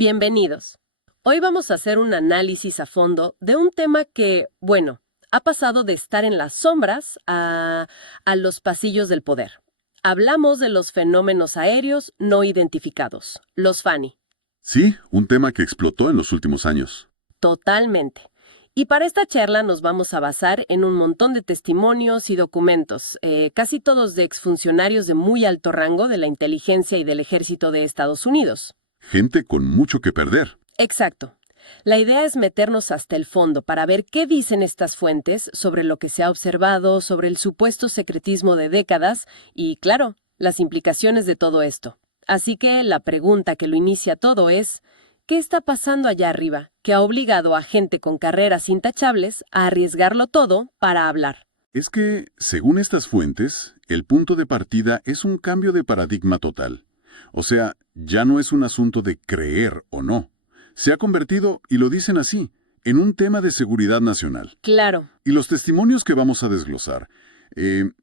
Bienvenidos. Hoy vamos a hacer un análisis a fondo de un tema que, bueno, ha pasado de estar en las sombras a los pasillos del poder. Hablamos de los fenómenos aéreos no identificados, los FANI. Sí, un tema que explotó en los últimos años. Totalmente. Y para esta charla nos vamos a basar en un montón de testimonios y documentos, casi todos de exfuncionarios de muy alto rango de la inteligencia y del ejército de Estados Unidos. Gente con mucho que perder. Exacto. La idea es meternos hasta el fondo para ver qué dicen estas fuentes sobre lo que se ha observado, sobre el supuesto secretismo de décadas y, claro, las implicaciones de todo esto. Así que la pregunta que lo inicia todo es, ¿qué está pasando allá arriba que ha obligado a gente con carreras intachables a arriesgarlo todo para hablar? Es que, según estas fuentes, el punto de partida es un cambio de paradigma total. O sea, ya no es un asunto de creer o no. Se ha convertido, y lo dicen así, en un tema de seguridad nacional. Claro. Y los testimonios que vamos a desglosar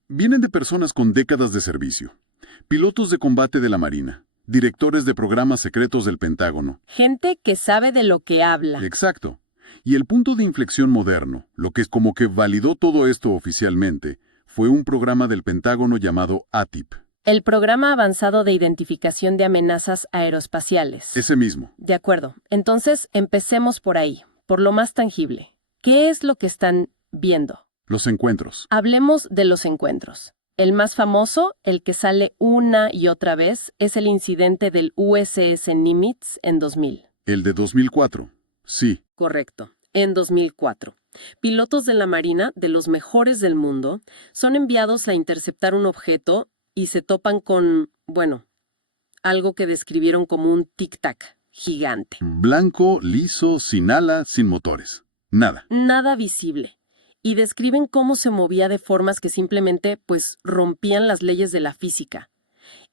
vienen de personas con décadas de servicio, pilotos de combate de la Marina, directores de programas secretos del Pentágono. Gente que sabe de lo que habla. Exacto. Y el punto de inflexión moderno, lo que es como que validó todo esto oficialmente, fue un programa del Pentágono llamado ATIP. El Programa Avanzado de Identificación de Amenazas Aeroespaciales. Ese mismo. De acuerdo. Entonces, empecemos por ahí, por lo más tangible. ¿Qué es lo que están viendo? Los encuentros. Hablemos de los encuentros. El más famoso, el que sale una y otra vez, es el incidente del USS Nimitz en 2000. El de 2004. Sí. Correcto, en 2004. Pilotos de la Marina, de los mejores del mundo, son enviados a interceptar un objeto y se topan con, bueno, algo que describieron como un tic-tac gigante. Blanco, liso, sin ala, sin motores. Nada. Nada visible. Y describen cómo se movía de formas que simplemente, pues, rompían las leyes de la física.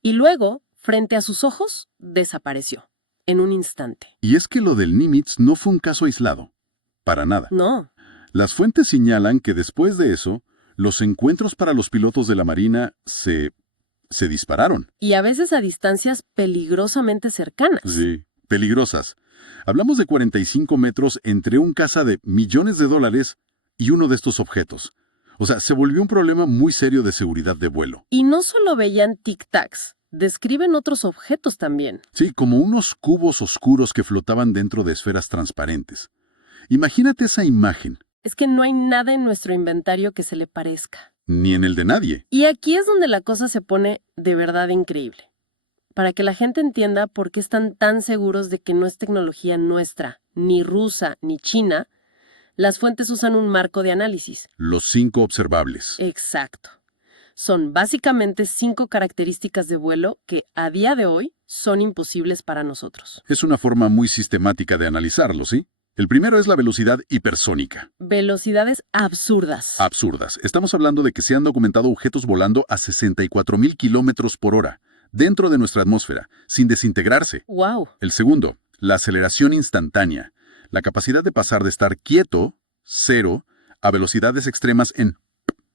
Y luego, frente a sus ojos, desapareció. En un instante. Y es que lo del Nimitz no fue un caso aislado. Para nada. No. Las fuentes señalan que después de eso, los encuentros para los pilotos de la Marina se dispararon. Y a veces a distancias peligrosamente cercanas. Sí, peligrosas. Hablamos de 45 metros entre un caza de millones de dólares y uno de estos objetos. O sea, se volvió un problema muy serio de seguridad de vuelo. Y no solo veían tic-tacs, describen otros objetos también. Sí, como unos cubos oscuros que flotaban dentro de esferas transparentes. Imagínate esa imagen. Es que no hay nada en nuestro inventario que se le parezca. Ni en el de nadie. Y aquí es donde la cosa se pone de verdad increíble. Para que la gente entienda por qué están tan seguros de que no es tecnología nuestra, ni rusa, ni china, las fuentes usan un marco de análisis. Los 5 observables. Exacto. Son básicamente 5 características de vuelo que a día de hoy son imposibles para nosotros. Es una forma muy sistemática de analizarlo, ¿sí? El primero es la velocidad hipersónica. Velocidades absurdas. Absurdas. Estamos hablando de que se han documentado objetos volando a 64,000 kilómetros por hora, dentro de nuestra atmósfera, sin desintegrarse. ¡Wow! El segundo, la aceleración instantánea. La capacidad de pasar de estar quieto, 0, a velocidades extremas en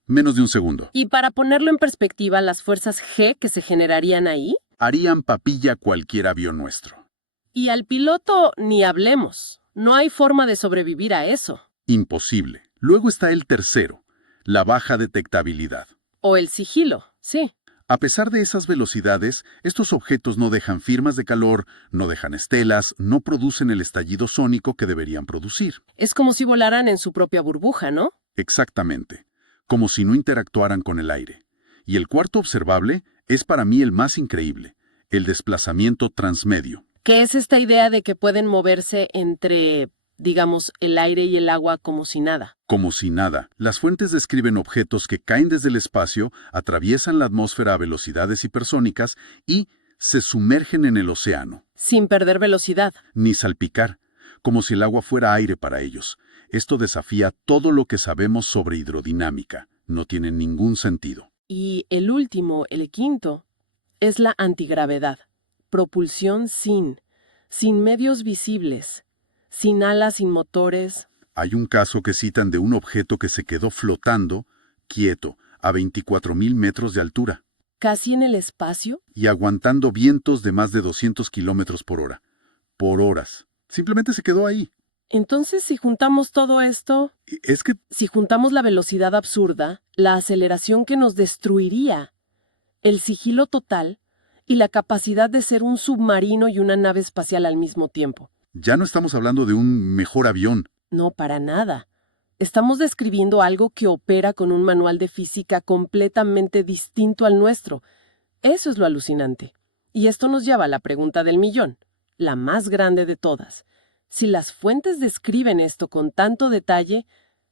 menos de un segundo. Y para ponerlo en perspectiva, las fuerzas G que se generarían ahí. Harían papilla cualquier avión nuestro. Y al piloto ni hablemos. No hay forma de sobrevivir a eso. Imposible. Luego está el tercero, la baja detectabilidad. O el sigilo, sí. A pesar de esas velocidades, estos objetos no dejan firmas de calor, no dejan estelas, no producen el estallido sónico que deberían producir. Es como si volaran en su propia burbuja, ¿no? Exactamente. Como si no interactuaran con el aire. Y el cuarto observable es para mí el más increíble, el desplazamiento transmedio. ¿Qué es esta idea de que pueden moverse entre, digamos, el aire y el agua como si nada? Como si nada. Las fuentes describen objetos que caen desde el espacio, atraviesan la atmósfera a velocidades hipersónicas y se sumergen en el océano. Sin perder velocidad. Ni salpicar, como si el agua fuera aire para ellos. Esto desafía todo lo que sabemos sobre hidrodinámica. No tiene ningún sentido. Y el último, el quinto, es la antigravedad. Propulsión sin medios visibles, sin alas, sin motores. Hay un caso que citan de un objeto que se quedó flotando, quieto, a 24,000 metros de altura. Casi en el espacio. Y aguantando vientos de más de 200 kilómetros por hora. por horas. Simplemente se quedó ahí. Entonces, si juntamos todo esto, Es que si juntamos la velocidad absurda, la aceleración que nos destruiría, el sigilo total y la capacidad de ser un submarino y una nave espacial al mismo tiempo. ya no estamos hablando de un mejor avión. No, para nada. Estamos describiendo algo que opera con un manual de física completamente distinto al nuestro. Eso es lo alucinante. Y esto nos lleva a la pregunta del millón, la más grande de todas. Si las fuentes describen esto con tanto detalle,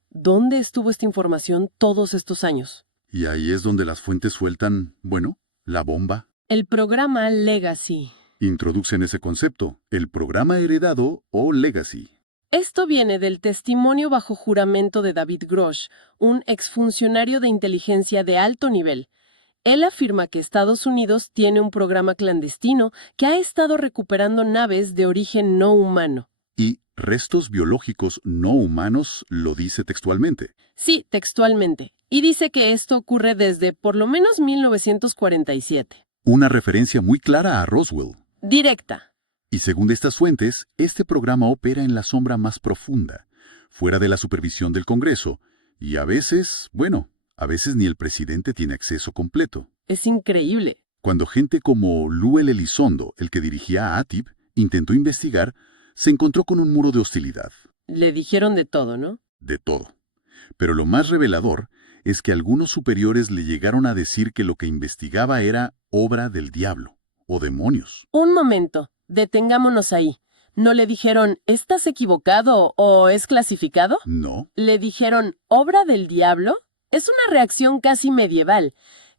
¿dónde estuvo esta información todos estos años? Y ahí es donde las fuentes sueltan, bueno, la bomba. El programa Legacy. Introducen ese concepto, el programa heredado o legacy. Esto viene del testimonio bajo juramento de David Grosh, un exfuncionario de inteligencia de alto nivel. Él afirma que Estados Unidos tiene un programa clandestino que ha estado recuperando naves de origen no humano. Y restos biológicos no humanos lo dice textualmente. Sí, textualmente. Y dice que esto ocurre desde por lo menos 1947. Una referencia muy clara a Roswell. Directa. Y según estas fuentes, este programa opera en la sombra más profunda, fuera de la supervisión del Congreso, y a veces, bueno, a veces ni el presidente tiene acceso completo. Es increíble. Cuando gente como Luel Elizondo, el que dirigía a ATIP, intentó investigar, se encontró con un muro de hostilidad. Le dijeron de todo, ¿no? De todo. Pero lo más revelador es que algunos superiores le llegaron a decir que lo que investigaba era obra del diablo, o demonios. Un momento, detengámonos ahí. ¿No le dijeron, estás equivocado o es clasificado? No, ¿Le dijeron, obra del diablo? Es una reacción casi medieval.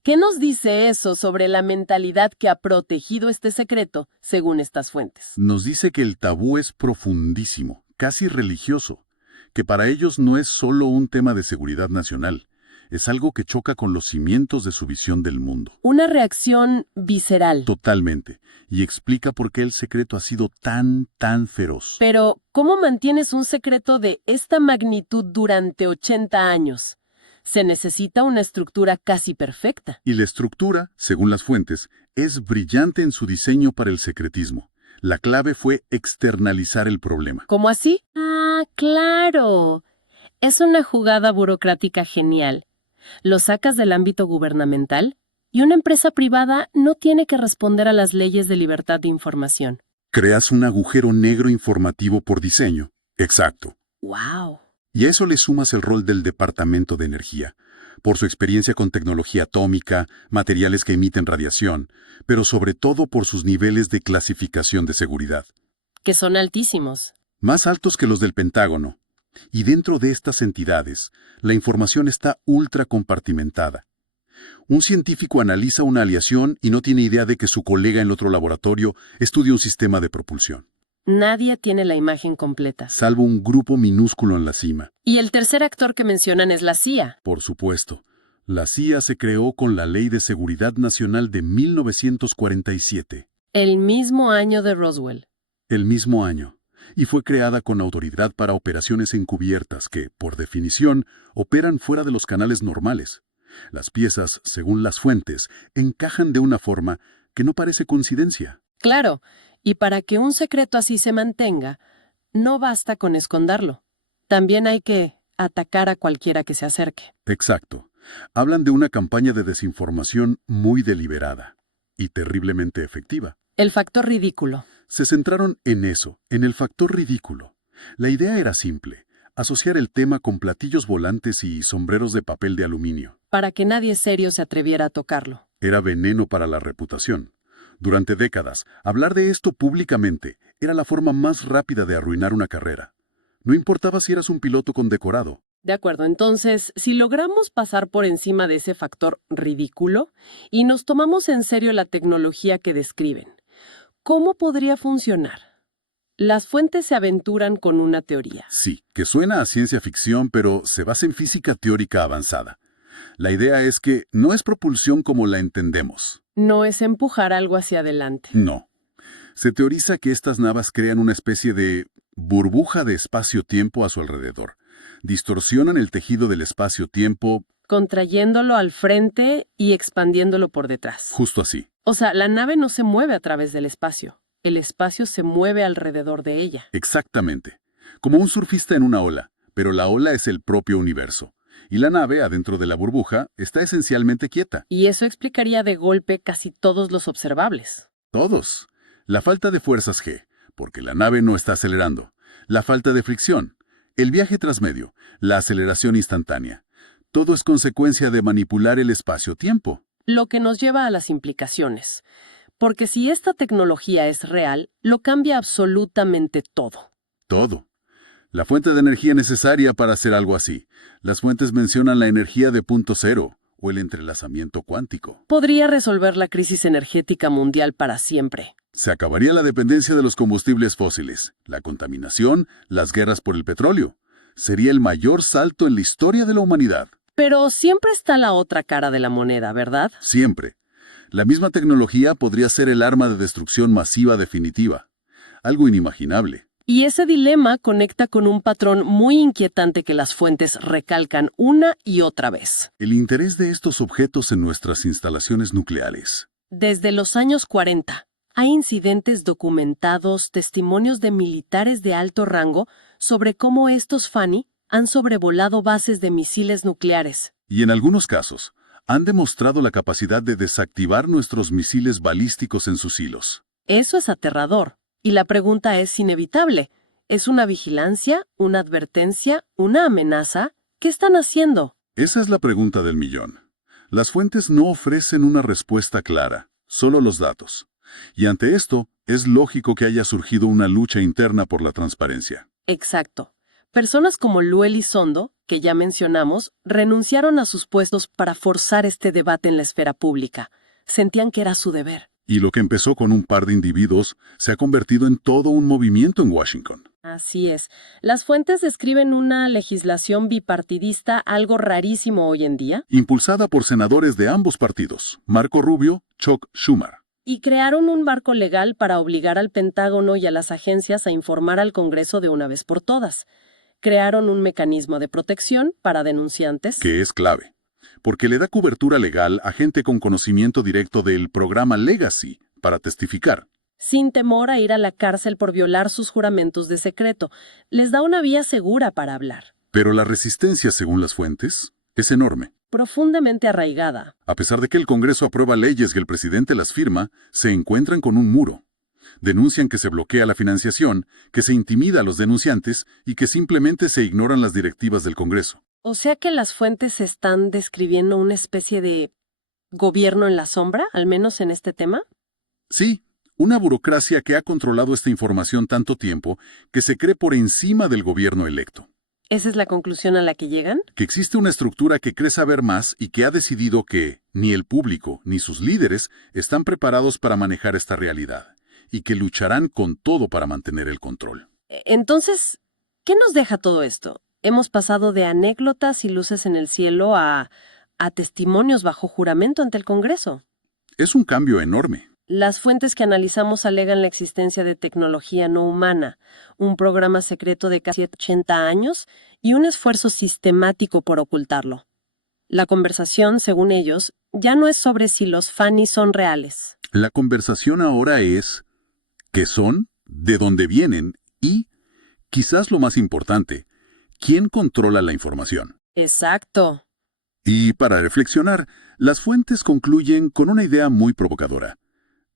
¿Qué nos dice eso sobre la mentalidad que ha protegido este secreto, según estas fuentes? nos dice que el tabú es profundísimo, casi religioso, que para ellos no es solo un tema de seguridad nacional, es algo que choca con los cimientos de su visión del mundo. Una reacción visceral. Totalmente, y explica por qué el secreto ha sido tan feroz. Pero, ¿cómo mantienes un secreto de esta magnitud durante 80 años? Se necesita una estructura casi perfecta. Y la estructura, según las fuentes, es brillante en su diseño para el secretismo. La clave fue externalizar el problema. ¿Cómo así? Ah, claro. Es una jugada burocrática genial. Lo sacas del ámbito gubernamental y una empresa privada no tiene que responder a las leyes de libertad de información. Creas un agujero negro informativo por diseño. Exacto. ¡Wow! Y a eso le sumas el rol del Departamento de Energía, por su experiencia con tecnología atómica, materiales que emiten radiación, pero sobre todo por sus niveles de clasificación de seguridad. Que son altísimos. Más altos que los del Pentágono. Y dentro de estas entidades, la información está ultra compartimentada. Un científico analiza una aleación y no tiene idea de que su colega en el otro laboratorio estudia un sistema de propulsión. Nadie tiene la imagen completa. Salvo un grupo minúsculo en la cima. Y el tercer actor que mencionan es la CIA. Por supuesto. La CIA se creó con la Ley de Seguridad Nacional de 1947. El mismo año de Roswell. El mismo año. Y fue creada con autoridad para operaciones encubiertas que, por definición, operan fuera de los canales normales. Las piezas, según las fuentes, encajan de una forma que no parece coincidencia. Claro, y para que un secreto así se mantenga, no basta con esconderlo. También hay que atacar a cualquiera que se acerque. Exacto. Hablan de una campaña de desinformación muy deliberada y terriblemente efectiva. El factor ridículo. Se centraron en eso, en el factor ridículo. La idea era simple, asociar el tema con platillos volantes y sombreros de papel de aluminio. Para que nadie serio se atreviera a tocarlo. Era veneno para la reputación. Durante décadas, hablar de esto públicamente era la forma más rápida de arruinar una carrera. No importaba si eras un piloto condecorado. De acuerdo, entonces, si logramos pasar por encima de ese factor ridículo y nos tomamos en serio la tecnología que describen, ¿cómo podría funcionar? Las fuentes se aventuran con una teoría. Sí, que suena a ciencia ficción, pero se basa en física teórica avanzada. La idea es que no es propulsión como la entendemos. No es empujar algo hacia adelante. No. Se teoriza que estas naves crean una especie de burbuja de espacio-tiempo a su alrededor. Distorsionan el tejido del espacio-tiempo. Contrayéndolo al frente y expandiéndolo por detrás. Justo así. O sea, la nave no se mueve a través del espacio. el espacio se mueve alrededor de ella. Exactamente. Como un surfista en una ola, pero la ola es el propio universo. Y la nave, adentro de la burbuja, está esencialmente quieta. Y eso explicaría de golpe casi todos los observables. Todos. La falta de fuerzas G, porque la nave no está acelerando. La falta de fricción. El viaje transmedio. La aceleración instantánea. Todo es consecuencia de manipular el espacio-tiempo. Lo que nos lleva a las implicaciones. Porque si esta tecnología es real, lo cambia absolutamente todo. Todo. La fuente de energía necesaria para hacer algo así. Las fuentes mencionan la energía de punto cero o el entrelazamiento cuántico. Podría resolver la crisis energética mundial para siempre. Se acabaría la dependencia de los combustibles fósiles, la contaminación, las guerras por el petróleo. Sería el mayor salto en la historia de la humanidad. Pero siempre está la otra cara de la moneda, ¿verdad? Siempre. La misma tecnología podría ser el arma de destrucción masiva definitiva. Algo inimaginable. Y ese dilema conecta con un patrón muy inquietante que las fuentes recalcan una y otra vez. El interés de estos objetos en nuestras instalaciones nucleares. Desde los años 40, hay incidentes documentados, testimonios de militares de alto rango sobre cómo estos FANI han sobrevolado bases de misiles nucleares. Y en algunos casos, han demostrado la capacidad de desactivar nuestros misiles balísticos en sus hilos. Eso es aterrador. Y la pregunta es inevitable. ¿Es una vigilancia, una advertencia, una amenaza? ¿Qué están haciendo? Esa es la pregunta del millón. Las fuentes no ofrecen una respuesta clara, solo los datos. Y ante esto, es lógico que haya surgido una lucha interna por la transparencia. Exacto. Personas como Lou Elizondo, que ya mencionamos, renunciaron a sus puestos para forzar este debate en la esfera pública. Sentían que era su deber. Y lo que empezó con un par de individuos se ha convertido en todo un movimiento en Washington. Así es. Las fuentes describen una legislación bipartidista, algo rarísimo hoy en día. Impulsada por senadores de ambos partidos, Marco Rubio, Chuck Schumer. Y crearon un marco legal para obligar al Pentágono y a las agencias a informar al Congreso de una vez por todas. Crearon un mecanismo de protección para denunciantes. Que es clave, porque le da cobertura legal a gente con conocimiento directo del programa Legacy para testificar. Sin temor a ir a la cárcel por violar sus juramentos de secreto. Les da una vía segura para hablar. Pero la resistencia, según las fuentes, es enorme. Profundamente arraigada. A pesar de que el Congreso aprueba leyes y el presidente las firma, se encuentran con un muro. Denuncian que se bloquea la financiación, que se intimida a los denunciantes y que simplemente se ignoran las directivas del Congreso. O sea que las fuentes están describiendo una especie de gobierno en la sombra, al menos en este tema. Sí, una burocracia que ha controlado esta información tanto tiempo que se cree por encima del gobierno electo. ¿Esa es la conclusión a la que llegan? Que existe una estructura que cree saber más y que ha decidido que ni el público ni sus líderes están preparados para manejar esta realidad, y que lucharán con todo para mantener el control. Entonces, ¿qué nos deja todo esto? Hemos pasado de anécdotas y luces en el cielo a testimonios bajo juramento ante el Congreso. Es un cambio enorme. Las fuentes que analizamos alegan la existencia de tecnología no humana, un programa secreto de casi 80 años y un esfuerzo sistemático por ocultarlo. La conversación, según ellos, ya no es sobre si los FANI son reales. La conversación ahora es qué son, de dónde vienen y, quizás lo más importante, quién controla la información. Exacto. Y para reflexionar, las fuentes concluyen con una idea muy provocadora.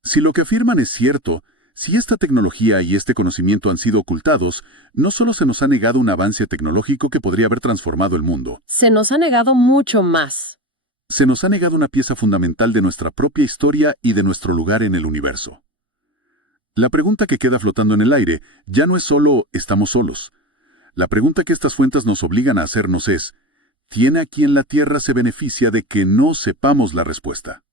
Si lo que afirman es cierto, si esta tecnología y este conocimiento han sido ocultados, no solo se nos ha negado un avance tecnológico que podría haber transformado el mundo. Se nos ha negado mucho más. Se nos ha negado una pieza fundamental de nuestra propia historia y de nuestro lugar en el universo. La pregunta que queda flotando en el aire ya no es solo ¿estamos solos? La pregunta que estas fuentes nos obligan a hacernos es ¿tiene a quien la Tierra se beneficia de que no sepamos la respuesta?